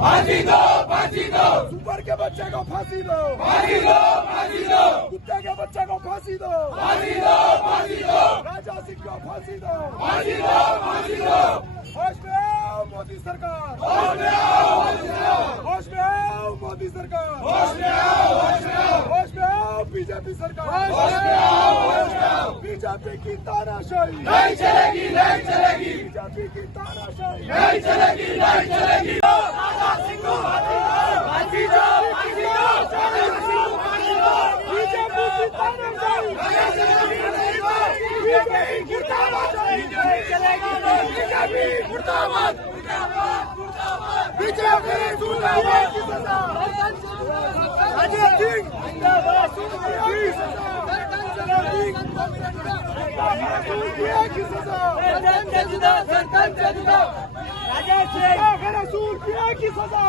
फांसी दो, फांसी दो, सुपर के बच्चे को फांसी दो, फांसी दो, फांसी दो, कुत्ते के बच्चे को फांसी दो, फांसी दो, फांसी दो, राजा सिंह को फांसी दो, फांसी दो, फांसी दो, होश में आओ मोदी सरकार, होश में आओ, होश में आओ, होश में आओ मोदी सरकार, होश में आओ, होश में आओ, होश में आओ बीजेपी सरकार, होश में आओ, होश में आओ, बीजेपी की तानाशाही नहीं चलेगी, नहीं चलेगी, बीजेपी की तानाशाही नहीं चलेगी, नहीं चलेगी। राजा सिंह को फांसी दो, फांसी दो, राजा सिंह को फांसी दो, बीजेपी की तानाशाही बीजेपी की तानाशाही नहीं चलेगी, बीजेपी मुर्दाबाद, बीजेपी मुर्दाबाद की सजा, राजा सिंह जिंदाबाद, की सजा, रसूल की सजा,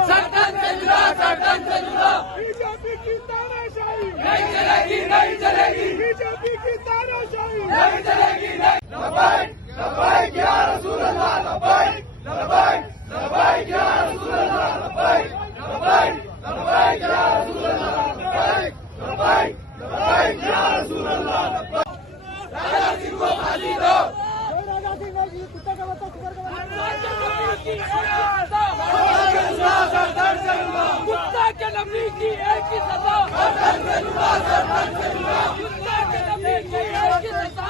बीजेपी की तानाशाही नहीं चलेगी, नहीं चलेगी, बीजेपी की तानाशाही नहीं चलेगी, नहीं। लब्बैक, लब्बैक या रसूल अल्लाह, लब्बैक, लब्बैक, लब्बैक या रसूल अल्लाह, लब्बैक, लब्बैक, लब्बैक या रसूल अल्लाह, लब्बैक, लब्बैक, लब्बैक या रसूल अल्लाह, लब्बैक। राजा सिंह को फांसी दो, राजा सिंह जी कुत्ते का बच्चा सुपर का कुत्ता के नबी की एक ही सजा, कुत्ता के नबी की एक ही सजा।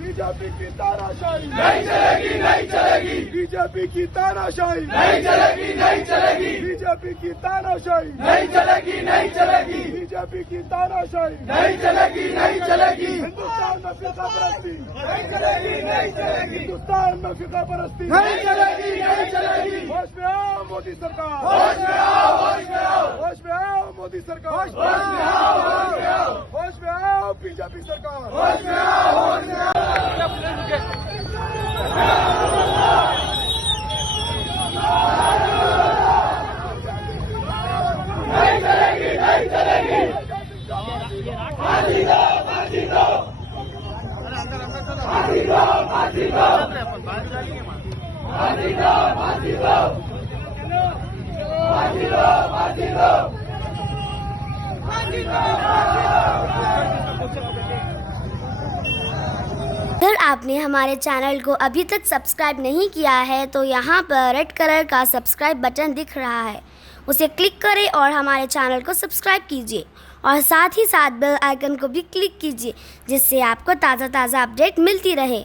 बीजेपी की तानाशाही नहीं चलेगी, नहीं चलेगी, बीजेपी की तानाशाही नहीं चलेगी, नहीं चलेगी, बीजेपी की तानाशाही नहीं चलेगी, नहीं चलेगी, बीजेपी की तानाशाही नहीं चलेगी, नहीं चलेगी, हिंदुस्तान में फिका परस्ती नहीं चलेगी, नहीं चलेगी, हिंदुस्तान में फिका परस्ती नहीं चलेगी, नहीं चलेगी। होश में आओ मोदी सरकार, होश में आओ, होश में आओ, होश में आओ मोदी सरकार, होश में आओ, होश में आओ, होश में आओ बीजेपी सरकार, होश में आओ, होश में आओ। नहीं चलेगी, नहीं चलेगी, फांसी दो, फांसी दो, फांसी दो, फांसी दो, फांसी दो, फांसी दो, फांसी दो, फांसी दो, फांसी दो। अगर आपने हमारे चैनल को अभी तक सब्सक्राइब नहीं किया है तो यहाँ पर रेड कलर का सब्सक्राइब बटन दिख रहा है, उसे क्लिक करें और हमारे चैनल को सब्सक्राइब कीजिए और साथ ही साथ बेल आइकन को भी क्लिक कीजिए जिससे आपको ताज़ा अपडेट मिलती रहे।